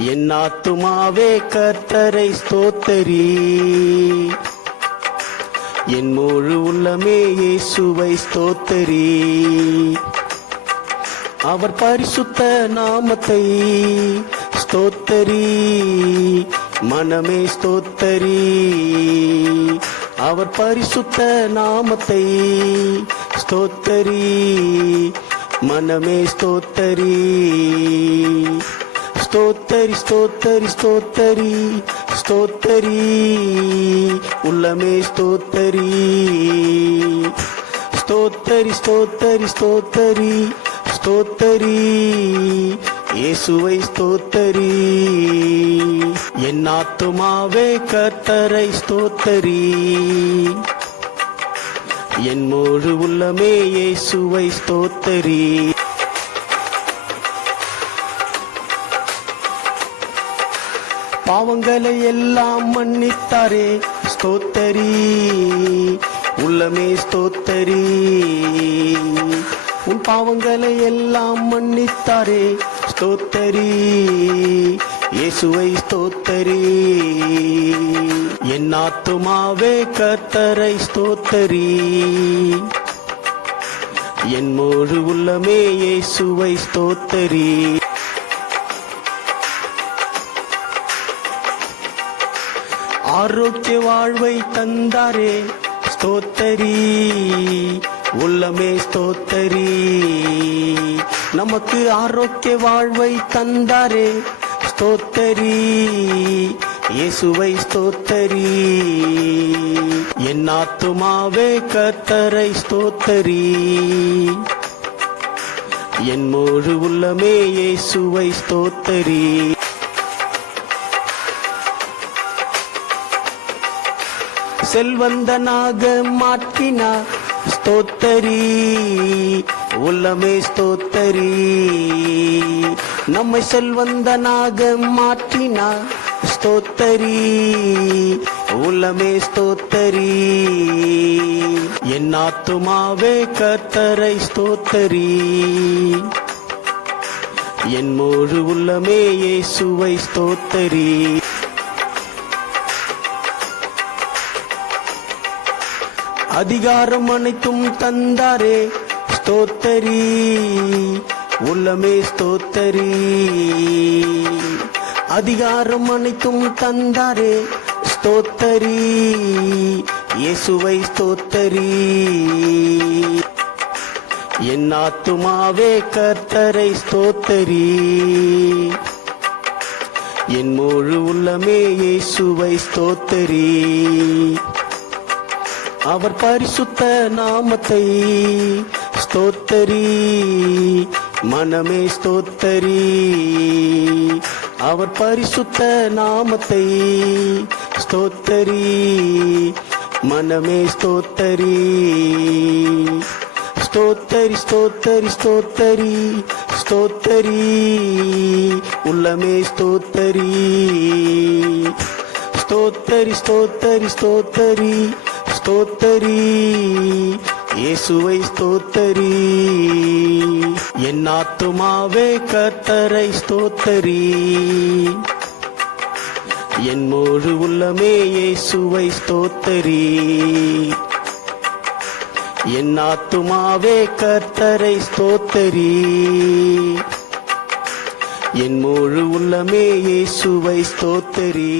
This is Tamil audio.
என் ஆத்துமாவே கர்த்தரை ஸ்தோத்தரி. என் முழு உள்ளமே இயேசுவை ஸ்தோத்தரி. அவர் பரிசுத்த நாமத்தை ஸ்தோத்தரி. மனமே ஸ்தோத்தரி. அவர் பரிசுத்த நாமத்தை ஸ்தோத்தரி. மனமே ஸ்தோத்தரி. ஸ்தோத்தரி ஸ்தோத்தரி ஸ்தோத்தரி ஸ்தோத்தரி. உள்ளமே ஸ்தோத்தரி. ஸ்தோத்தரி ஸ்தோத்தரி ஸ்தோத்தரி ஸ்தோத்தரி. இயேசுவை ஸ்தோத்தரி. என் ஆத்துமாவே கர்த்தரை ஸ்தோத்தரி. என் மோழு உள்ளமே இயேசுவை ஸ்தோத்தரி. பாவங்களை எல்லாம் மன்னித்தாரே ஸ்தோத்தரி. உள்ளமே ஸ்தோத்தரி. உன் பாவங்களை எல்லாம் மன்னித்தாரே ஸ்தோத்தரி. இயேசுவை ஸ்தோத்தரி. என் ஆத்துமாவே கத்தரை ஸ்தோத்தரி. என் முழு உள்ளமே இயேசுவை ஸ்தோத்தரி. ஆரோக்கிய வாழ்வை தந்தாரே ஸ்தோத்தரி. உள்ளமே ஸ்தோத்தரி. நமக்கு ஆரோக்கிய வாழ்வை தந்தாரே ஸ்தோத்தரி. இயேசுவை ஸ்தோத்தரி. என் ஆத்துமாவே கத்தரை ஸ்தோத்தரி. என் முழு உள்ளமே இயேசுவை ஸ்தோத்தரி. செல்வந்தனாக மாற்றினார் ஸ்தோத்தரி உள்ளமே ஸ்தோத்தரி. நம்மை செல்வந்தனாக மாற்றினார் ஸ்தோத்தரி உள்ளமே ஸ்தோத்தரி. என் ஆத்துமாவே கத்தரை ஸ்தோத்தரி. என் முழு உள்ளமே இயேசுவை ஸ்தோத்தரி. அதிகாரம் அனைத்தும் தந்தாரே. ஸ்தோத்தரி. உள்ளமே ஸ்தோத்தரி. அதிகாரம் அனைத்தும் தந்தாரே. ஸ்தோத்தரி. இயேசுவை ஸ்தோத்தரி. என் ஆத்துமாவே கர்த்தரை ஸ்தோத்தரி. என் முழு உள்ளமே இயேசுவை ஸ்தோத்தரி. அவர் பரிசுத்த நாமத்தை ஸ்தோத்தரி மனமே ஸ்தோத்தரி. அவர் பரிசுத்த நாமத்தை ஸ்தோத்தரி மனமே ஸ்தோத்தரி. ஸ்தோத்தரி ஸ்தோத்தரி ஸ்தோத்தரி ஸ்தோத்தரி உள்ளமே ஸ்தோத்தரி. ஸ்தோத்தரி ஸ்தோத்தரி ஸ்தோத்தரி. ஸ்தோத்தரி. இயேசுவை ஸ்தோத்தரி. என் ஆத்துமாவே கர்த்தரை ஸ்தோத்தரி. என் முழு உள்ளமே இயேசுவை ஸ்தோத்தரி. என் ஆத்துமாவே கர்த்தரை ஸ்தோத்தரி. என் முழு உள்ளமே இயேசுவை ஸ்தோத்தரி.